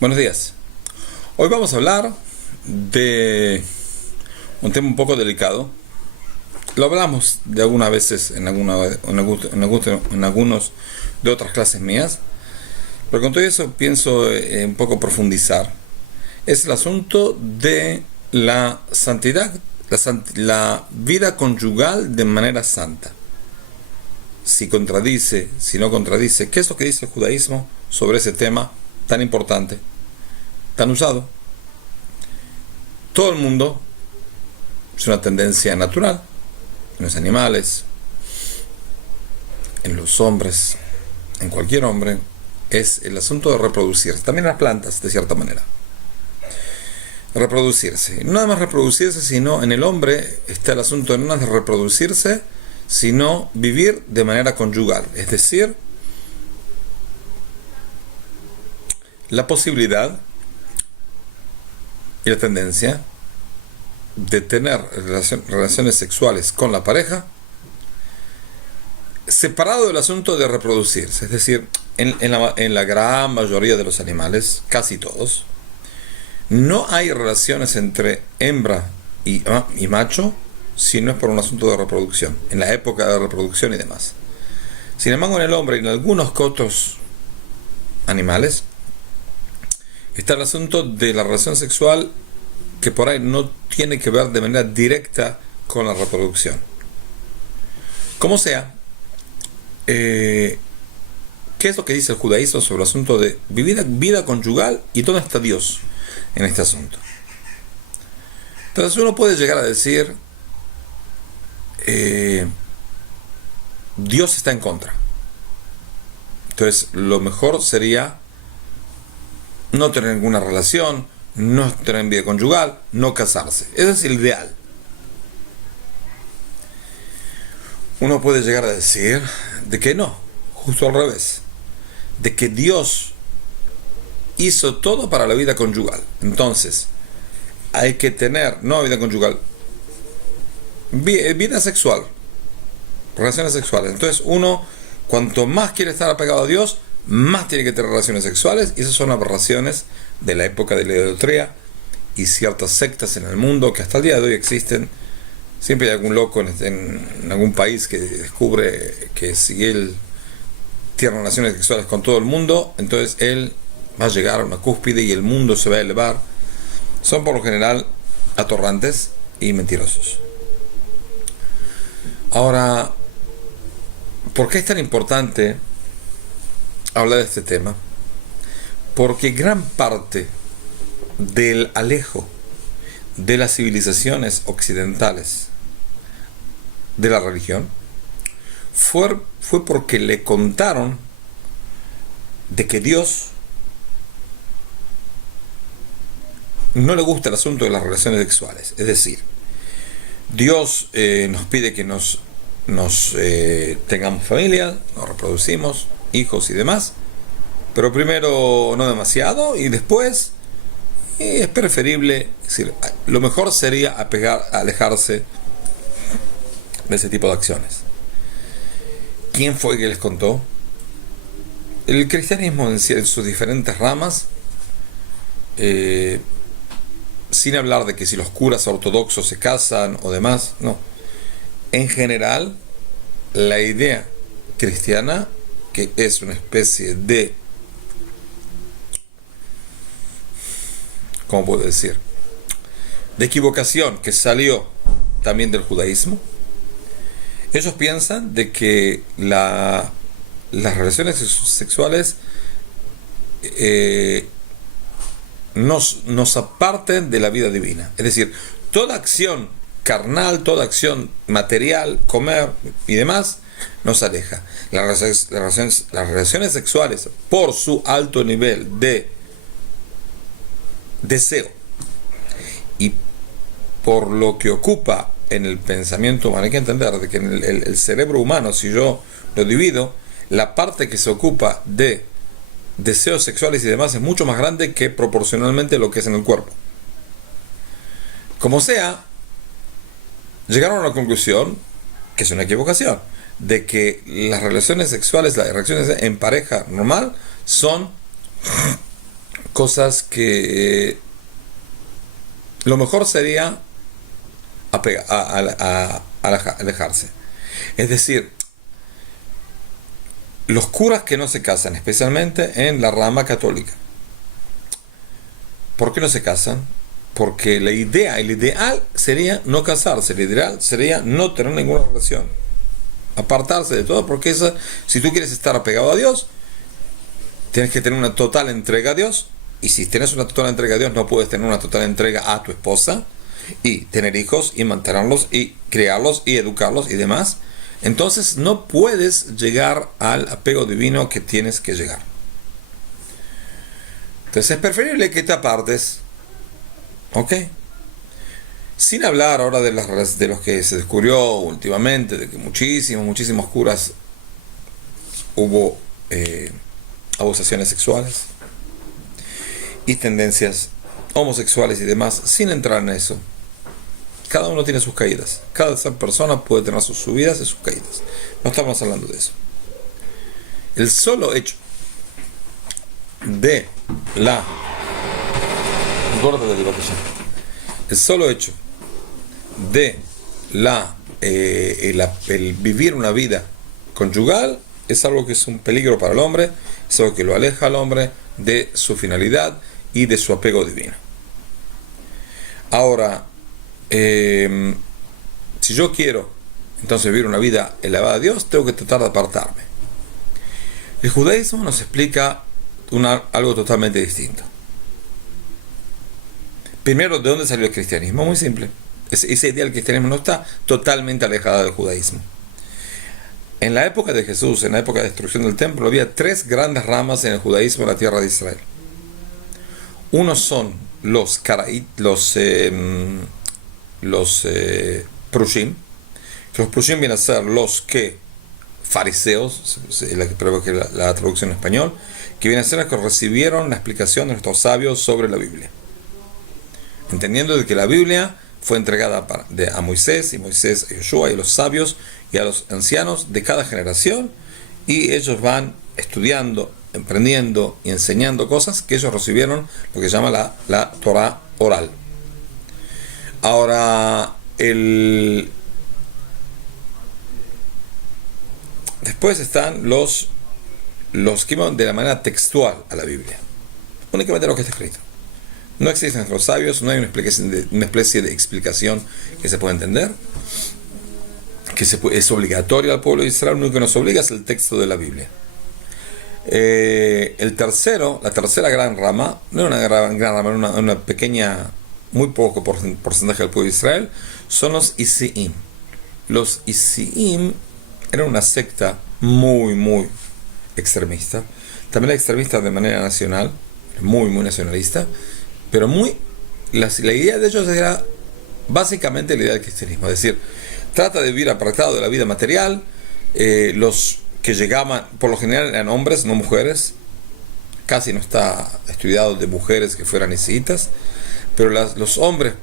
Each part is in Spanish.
Buenos días. Hoy vamos a hablar de un tema un poco delicado. Lo hablamos de algunas veces en algunos de otras clases mías, pero con todo eso pienso un poco profundizar. Es el asunto de la santidad, la vida conyugal de manera santa. Si contradice, si no contradice, ¿qué es lo que dice el judaísmo sobre ese tema tan importante, tan usado? Todo el mundo, es una tendencia natural, en los animales, en los hombres, en cualquier hombre, es el asunto de reproducirse, también en las plantas, de cierta manera. Reproducirse. No nada más reproducirse, sino en el hombre está el asunto no de reproducirse, sino vivir de manera conyugal, es decir, la posibilidad y la tendencia de tener relaciones sexuales con la pareja separado del asunto de reproducirse, es decir, en la gran mayoría de los animales, casi todos, no hay relaciones entre hembra y macho si no es por un asunto de reproducción, en la época de reproducción y demás. Sin embargo, en el hombre y en algunos otros animales está el asunto de la relación sexual que por ahí no tiene que ver de manera directa con la reproducción. Como sea, ¿qué es lo que dice el judaísmo sobre el asunto de vivir vida conyugal y dónde está Dios en este asunto? Entonces uno puede llegar a decir, Dios está en contra. Entonces lo mejor sería no tener ninguna relación, no tener vida conyugal, no casarse. Ese es el ideal. Uno puede llegar a decir de que no, justo al revés, de que Dios hizo todo para la vida conyugal. Entonces, hay que tener, no vida conyugal, vida sexual, relaciones sexuales. Entonces uno, cuanto más quiere estar apegado a Dios, más tiene que tener relaciones sexuales, y esas son aberraciones de la época de la idolatría y ciertas sectas en el mundo que hasta el día de hoy existen. Siempre hay algún loco en algún país que descubre que si él tiene relaciones sexuales con todo el mundo, entonces él va a llegar a una cúspide y el mundo se va a elevar. Son por lo general atorrantes y mentirosos. Ahora, ¿por qué es tan importante hablar de este tema? Porque gran parte del alejo de las civilizaciones occidentales de la religión fue porque le contaron de que Dios no le gusta el asunto de las relaciones sexuales. Es decir, Dios nos pide que nos tengamos familia, nos reproducimos, hijos y demás, pero primero no demasiado y después es preferible, es decir, lo mejor sería alejarse de ese tipo de acciones. ¿Quién fue que les contó? El cristianismo en sus diferentes ramas, sin hablar de que si los curas ortodoxos se casan o demás, no. En general, la idea cristiana, que es una especie de, ¿cómo puedo decir?, de equivocación que salió también del judaísmo. Ellos piensan de que las relaciones sexuales nos aparten de la vida divina. Es decir, toda acción carnal, toda acción material, comer y demás, nos aleja. Las relaciones sexuales, por su alto nivel de deseo y por lo que ocupa en el pensamiento humano, hay que entender de que en el cerebro humano, si yo lo divido, la parte que se ocupa de deseos sexuales y demás es mucho más grande que proporcionalmente lo que es en el cuerpo. Como sea, llegaron a la conclusión, que es una equivocación, de que las relaciones sexuales, las relaciones en pareja normal, son cosas que lo mejor sería alejarse. Es decir, los curas que no se casan, especialmente en la rama católica. ¿Por qué no se casan? Porque el ideal sería no casarse, el ideal sería no tener ninguna relación, apartarse de todo, porque si tú quieres estar apegado a Dios, tienes que tener una total entrega a Dios, y si tienes una total entrega a Dios, no puedes tener una total entrega a tu esposa, y tener hijos, y mantenerlos, y criarlos, y educarlos, y demás. Entonces no puedes llegar al apego divino que tienes que llegar. Entonces es preferible que te apartes, ¿ok? Sin hablar ahora de los que se descubrió últimamente, de que muchísimos curas hubo abusaciones sexuales y tendencias homosexuales y demás, sin entrar en eso. Cada uno tiene sus caídas. Cada persona puede tener sus subidas y sus caídas. No estamos hablando de eso. El solo hecho de el solo hecho de el vivir una vida conyugal es algo que es un peligro para el hombre, es algo que lo aleja al hombre de su finalidad y de su apego divino. Ahora, si yo quiero entonces vivir una vida elevada a Dios, tengo que tratar de apartarme. El judaísmo nos explica algo totalmente distinto. Primero, ¿de dónde salió el cristianismo? Muy simple. Esa idea del cristianismo no está totalmente alejada del judaísmo. En la época de Jesús, en la época de destrucción del templo, había 3 grandes ramas en el judaísmo en la tierra de Israel. Unos son los Prushim, que los Prushim vienen a ser los fariseos, creo que la traducción en español, que vienen a ser los que recibieron la explicación de nuestros sabios sobre la Biblia, entendiendo de que la Biblia fue entregada a Moisés, y Moisés a Yoshua, y a los sabios y a los ancianos de cada generación, y ellos van estudiando, aprendiendo y enseñando cosas que ellos recibieron, lo que se llama la Torah oral. Ahora, después están los que van de la manera textual a la Biblia, únicamente lo que está escrito. No existen los sabios, no hay una especie de explicación que se pueda entender, que es obligatorio al pueblo de Israel. Lo único que nos obliga es el texto de la Biblia. La tercera gran rama, no una gran rama, una pequeña, muy poco porcentaje del pueblo de Israel, son los Isiim. Los Isiim eran una secta muy extremista, también extremista de manera nacional, muy nacionalista, pero la idea de ellos era básicamente la idea del cristianismo, es decir, trata de vivir apartado de la vida material. Los que llegaban, por lo general eran hombres, no mujeres, casi no está estudiado de mujeres que fueran isiitas, pero los hombres,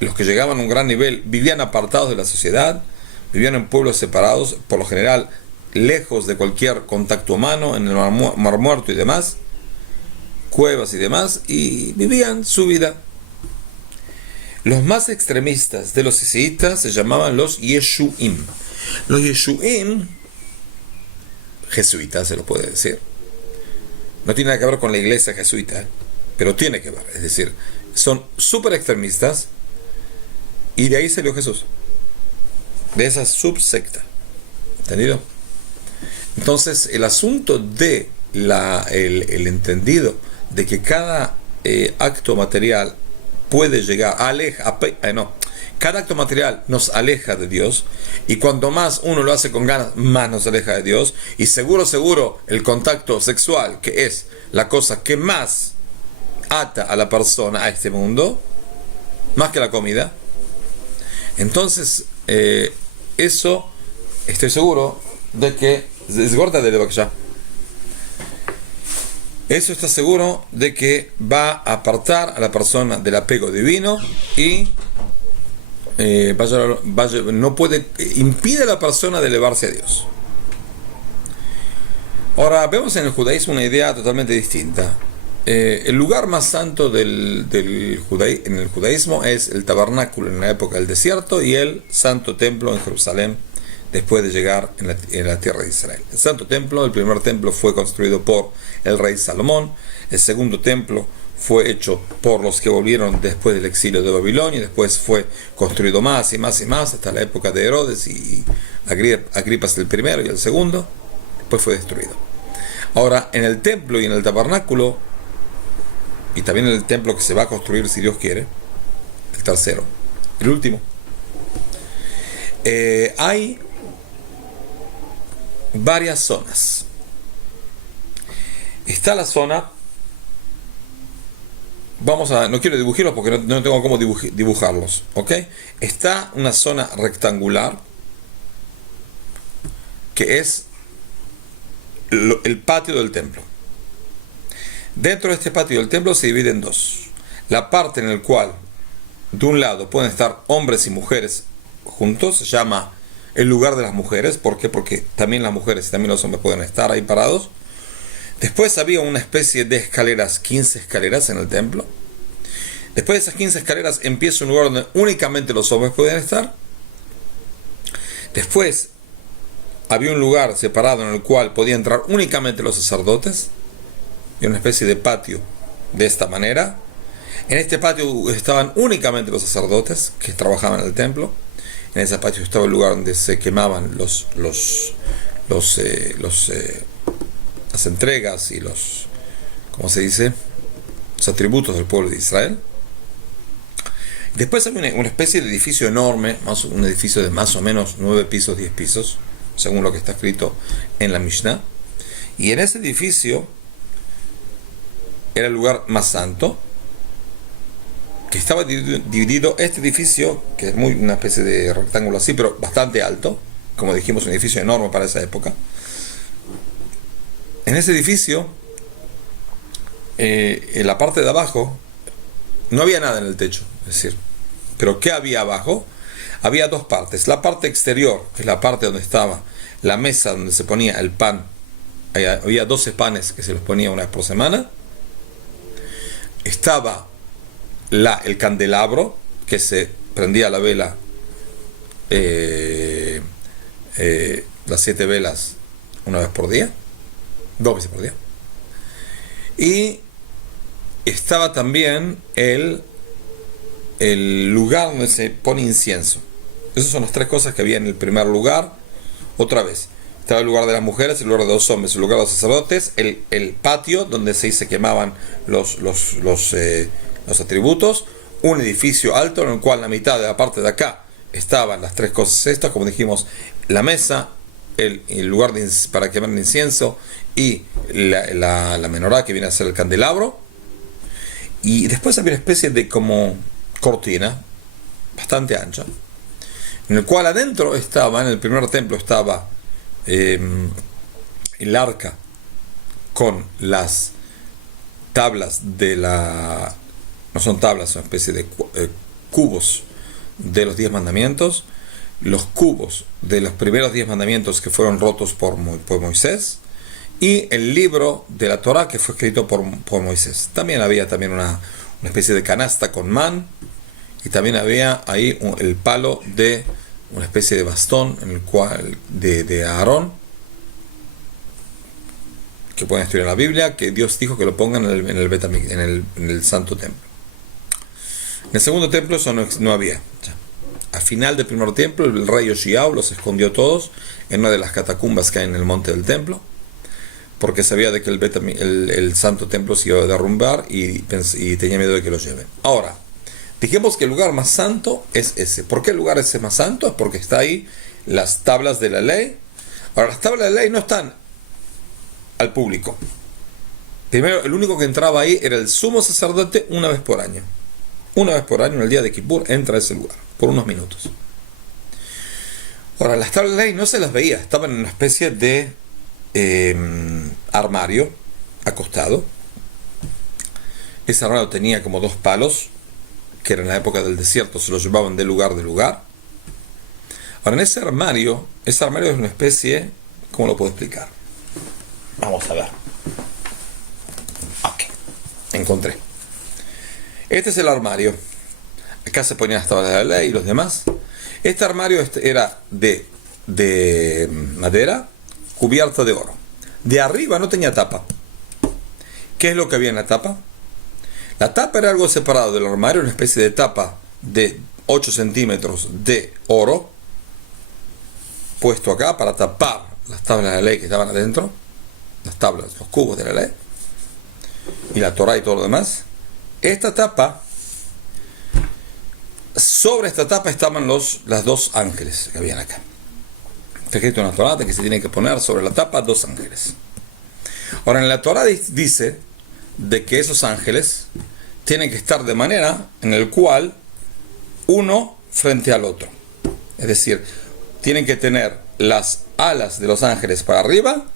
los que llegaban a un gran nivel, vivían apartados de la sociedad, vivían en pueblos separados, por lo general lejos de cualquier contacto humano, en el Mar Muerto y demás, cuevas y demás, y vivían su vida. Los más extremistas de los isiitas se llamaban los Yeshuim. Los Yeshuim, jesuitas se lo puede decir, no tiene nada que ver con la iglesia jesuita, pero tiene que ver, es decir, son súper extremistas, y de ahí salió Jesús, de esa subsecta, ¿entendido? Entonces el asunto de el entendido de que cada acto material puede llegar cada acto material nos aleja de Dios, y cuanto más uno lo hace con ganas, más nos aleja de Dios, y seguro el contacto sexual, que es la cosa que más ata a la persona a este mundo, más que la comida. Entonces eso estoy seguro de que eso está seguro de que va a apartar a la persona del apego divino, y impide a la persona de elevarse a Dios. Ahora vemos en el judaísmo una idea totalmente distinta. El lugar más santo en el judaísmo es el tabernáculo en la época del desierto y el santo templo en Jerusalén después de llegar en la tierra de Israel. El santo templo, el primer templo fue construido por el rey Salomón, el segundo templo fue hecho por los que volvieron después del exilio de Babilonia, y después fue construido más y más y más hasta la época de Herodes y Agripas el primero y el segundo, después fue destruido. Ahora, en el templo y en el tabernáculo, y también en el templo que se va a construir si Dios quiere, el tercero, el último, hay varias zonas. Está la zona, no quiero dibujarlos porque no tengo cómo dibujarlos, ¿ok? Está una zona rectangular que es el patio del templo. Dentro de este patio del templo se divide en dos. La parte en la cual de un lado pueden estar hombres y mujeres juntos, se llama el lugar de las mujeres. ¿Por qué? Porque también las mujeres y también los hombres pueden estar ahí parados. Después había una especie de escaleras, 15 escaleras en el templo. Después de esas 15 escaleras empieza un lugar donde únicamente los hombres pueden estar. Después había un lugar separado en el cual podían entrar únicamente los sacerdotes, y una especie de patio de esta manera. En este patio estaban únicamente los sacerdotes que trabajaban en el templo. En ese patio estaba el lugar donde se quemaban las entregas y los atributos del pueblo de Israel. Después había una especie de edificio enorme, un edificio de más o menos 9 pisos, 10 pisos, según lo que está escrito en la Mishnah. Y en ese edificio era el lugar más santo, que estaba dividido, este edificio, que es una especie de rectángulo así, pero bastante alto, como dijimos, un edificio enorme para esa época. En ese edificio, en la parte de abajo, no había nada en el techo, es decir, pero ¿qué había abajo? Había dos partes. La parte exterior, que es la parte donde estaba la mesa donde se ponía el pan. Había 12 panes que se los ponía una vez por semana. Estaba el candelabro, que se prendía la vela, las 7 velas una vez por día, 2 veces por día. Y estaba también el lugar donde se pone incienso. Esas son las 3 cosas que había en el primer lugar. Otra vez, estaba el lugar de las mujeres, el lugar de los hombres, el lugar de los sacerdotes, el patio donde se quemaban los atributos, un edificio alto en el cual la mitad de la parte de acá estaban las 3 cosas estas, como dijimos, la mesa, el lugar para quemar el incienso y la menorá, que viene a ser el candelabro. Y después había una especie de como cortina bastante ancha, en el cual adentro estaba, en el primer templo estaba el arca con las tablas no son tablas, son una especie de cubos de los 10 mandamientos, los cubos de los primeros 10 mandamientos que fueron rotos por Moisés, y el libro de la Torá que fue escrito por Moisés. También había una especie de canasta con man, y también había ahí el palo de una especie de bastón en el cual de Aarón, que pueden estudiar en la Biblia, que Dios dijo que lo pongan en el santo templo. En el segundo templo eso no había. Al final del primer templo, el rey Yoshiao los escondió todos en una de las catacumbas que hay en el monte del templo, porque sabía de que el santo templo se iba a derrumbar y tenía miedo de que lo lleven. Ahora, dijimos que el lugar más santo es ese. ¿Por qué el lugar ese más santo? Es porque está ahí las tablas de la ley. Ahora, las tablas de la ley no están al público. Primero, el único que entraba ahí era el sumo sacerdote una vez por año. Una vez por año, en el día de Kippur, entra a ese lugar, por unos minutos. Ahora, las tablas de la ley no se las veía, estaban en una especie de armario acostado. Ese armario tenía como 2 palos, que era en la época del desierto, se los llevaban de lugar. Ahora, en ese armario es una especie, ¿cómo lo puedo explicar? Vamos a ver. Ok. encontré. Este es el armario. Acá se ponían las tablas de la ley y los demás. Este armario era de madera cubierta de oro. De arriba no tenía tapa. ¿Qué es lo que había en la tapa? La tapa era algo separado del armario, una especie de tapa de 8 centímetros de oro, puesto acá para tapar las tablas de la ley que estaban adentro, las tablas, los cubos de la ley, y la Torá y todo lo demás. Esta tapa, sobre esta tapa estaban las dos ángeles que habían acá. Está escrito en la Torá que se tiene que poner sobre la tapa 2 ángeles. Ahora, en la Torá dice de que esos ángeles tienen que estar de manera en el cual uno frente al otro. Es decir, tienen que tener las alas de los ángeles para arriba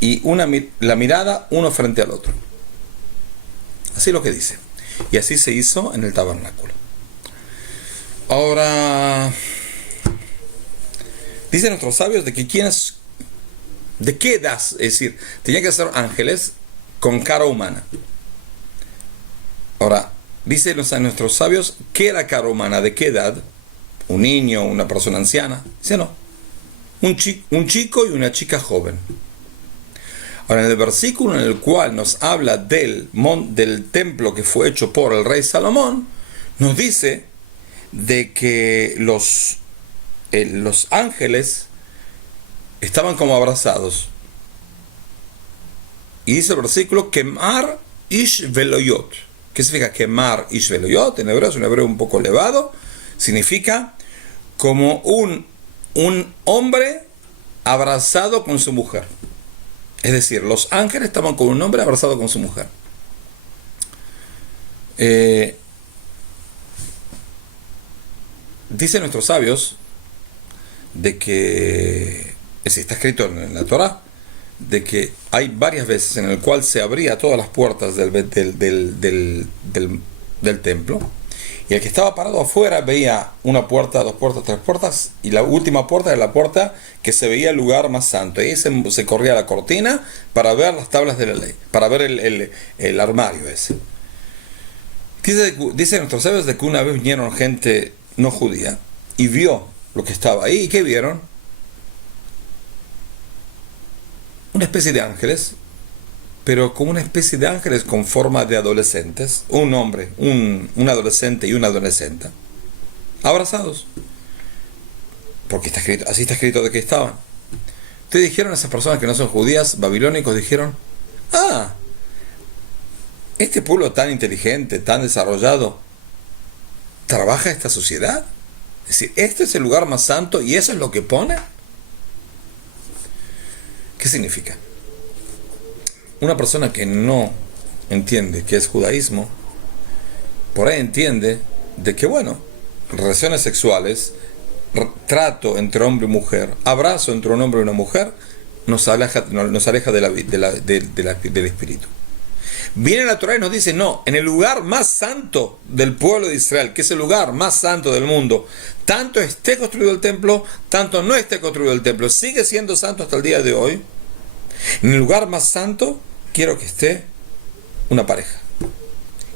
y la mirada uno frente al otro. Así es lo que dice. Y así se hizo en el tabernáculo. Ahora, dicen nuestros sabios de que de qué edad, es decir, tenían que ser ángeles con cara humana. Ahora, dicen nuestros sabios, ¿qué era cara humana? ¿De qué edad? ¿Un niño, una persona anciana? Dice no. Un chico y una chica joven. Ahora, en el versículo en el cual nos habla del templo que fue hecho por el rey Salomón, nos dice de que los ángeles estaban como abrazados. Y dice el versículo, Kemar ish veloyot. ¿Qué significa Kemar ish veloyot? En hebreo es un hebreo un poco elevado. Significa como un hombre abrazado con su mujer. Es decir, los ángeles estaban con un hombre abrazado con su mujer. Dicen nuestros sabios de que, está escrito en la Torá, de que hay varias veces en el cual se abría todas las puertas del templo, y el que estaba parado afuera veía una puerta, 2 puertas, 3 puertas, y la última puerta era la puerta que se veía el lugar más santo. Y ahí se corría la cortina para ver las tablas de la ley, para ver el armario ese. Dice nuestros sabios de que una vez vinieron gente no judía y vio lo que estaba ahí. ¿Y qué vieron? Una especie de ángeles, pero como una especie de ángeles con forma de adolescentes, un hombre, un adolescente y una adolescente, abrazados, porque así está escrito de que estaban. Entonces dijeron a esas personas que no son judías, babilónicos, dijeron, este pueblo tan inteligente, tan desarrollado, ¿trabaja esta sociedad? Es decir, este es el lugar más santo y eso es lo que pone. ¿Qué significa? Una persona que no entiende qué es judaísmo, por ahí entiende de que, bueno, relaciones sexuales, trato entre hombre y mujer, abrazo entre un hombre y una mujer, nos aleja del espíritu. Viene la Torá y nos dice, no, en el lugar más santo del pueblo de Israel, que es el lugar más santo del mundo, tanto esté construido el templo, tanto no esté construido el templo, sigue siendo santo hasta el día de hoy. En el lugar más santo quiero que esté una pareja.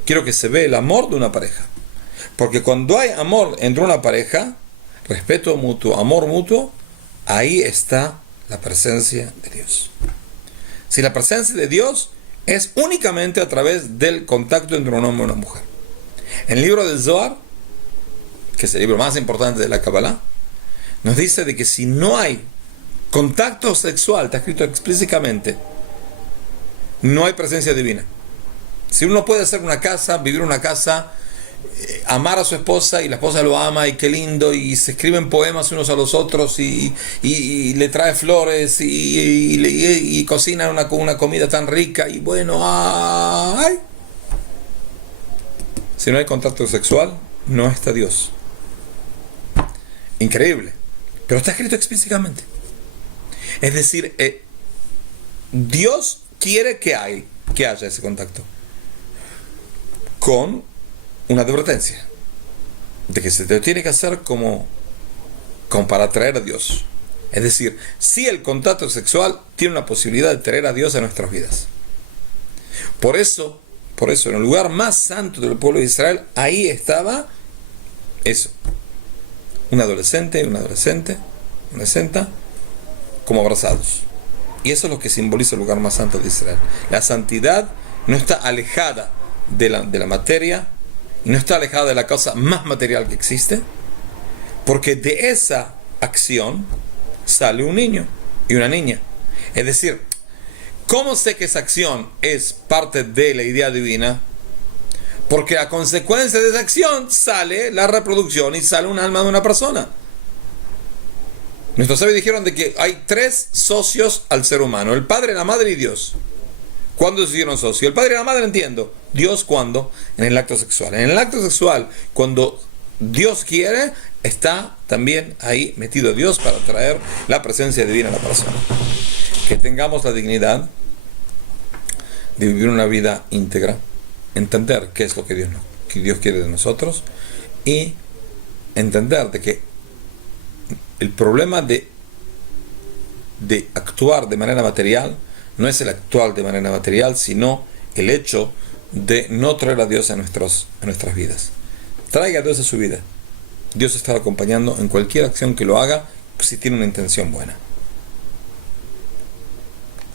Quiero que se vea el amor de una pareja. Porque cuando hay amor entre una pareja, respeto mutuo, amor mutuo, ahí está la presencia de Dios. Si la presencia de Dios es únicamente a través del contacto entre un hombre y una mujer. En el libro del Zohar, que es el libro más importante de la Kabbalah, nos dice de que si no hay contacto sexual, está escrito explícitamente, no hay presencia divina. Si uno puede hacer una casa, vivir una casa, amar a su esposa y la esposa lo ama y qué lindo, y se escriben poemas unos a los otros y le trae flores y cocina una comida tan rica y bueno, ¡ay! Si no hay contacto sexual, no está Dios. Increíble, pero está escrito explícitamente. Es decir, Dios quiere que haya ese contacto, con una advertencia de que se te tiene que hacer como para atraer a Dios. Es decir, si el contacto sexual tiene una posibilidad de traer a Dios a nuestras vidas. Por eso Por eso, en el lugar más santo del pueblo de Israel, ahí estaba eso. Un adolescente y una adolescente, como abrazados. Y eso es lo que simboliza el lugar más santo de Israel. La santidad no está alejada de la materia, y no está alejada de la cosa más material que existe, porque de esa acción sale un niño y una niña. Es decir, ¿cómo sé que esa acción es parte de la idea divina? Porque a consecuencia de esa acción sale la reproducción y sale un alma de una persona. Nuestros sabios dijeron de que hay 3 socios al ser humano: el padre, la madre y Dios. ¿Cuándo se hicieron socios? El padre y la madre, entiendo. Dios, ¿cuándo? En el acto sexual. En el acto sexual, cuando Dios quiere, está también ahí metido Dios para traer la presencia divina a la persona. Que tengamos la dignidad de vivir una vida íntegra, entender qué es lo que Dios quiere de nosotros, y entender de que el problema de actuar de manera material no es el actuar de manera material, sino el hecho de no traer a Dios a nuestras vidas. Traiga a Dios a su vida. Dios está acompañando en cualquier acción que lo haga, si tiene una intención buena.